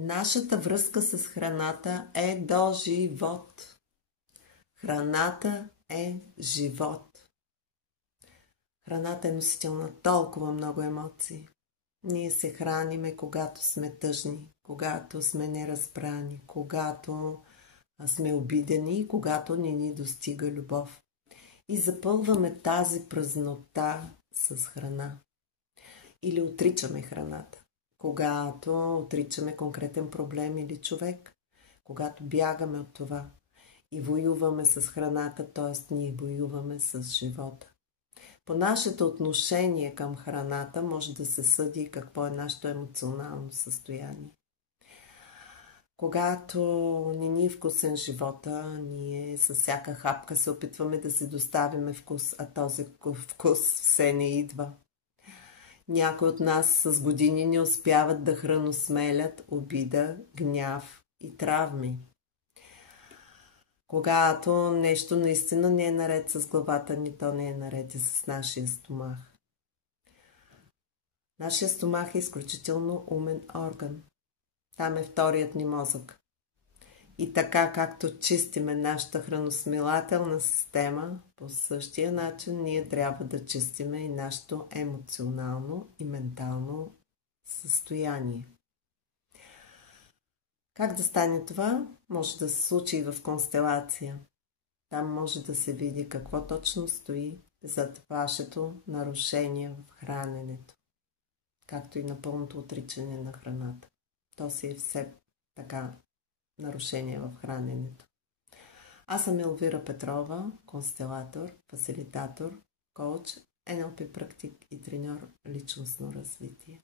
Нашата връзка с храната е до живот. Храната е живот. Храната е носител на толкова много емоции. Ние се храниме, когато сме тъжни, когато сме неразбрани, когато сме обидени и когато не ни достига любов. И запълваме тази празнота с храна. Или отричаме храната. Когато отричаме конкретен проблем или човек, когато бягаме от това и воюваме с храната, т.е. ние воюваме с живота. По нашето отношение към храната може да се съди какво е нашето емоционално състояние. Когато не ни е вкусен живота, ние с всяка хапка се опитваме да си доставиме вкус, а този вкус все не идва. Някои от нас с години не успяват да храносмелят обида, гняв и травми. Когато нещо наистина не е наред с главата ни, то не е наред и с нашия стомах. Нашия стомах е изключително умен орган. Там е вторият ни мозък. И така както чистиме нашата храносмилателна система, по същия начин ние трябва да чистиме и нашето емоционално и ментално състояние. Как да стане това? Може да се случи и в констелация. Там може да се види какво точно стои зад вашето нарушение в храненето, както и на пълното отричане на храната. То си е все така нарушение в храненето. Аз съм Елвира Петрова, констелатор, фасилитатор, коуч, НЛП практик и треньор личностно развитие.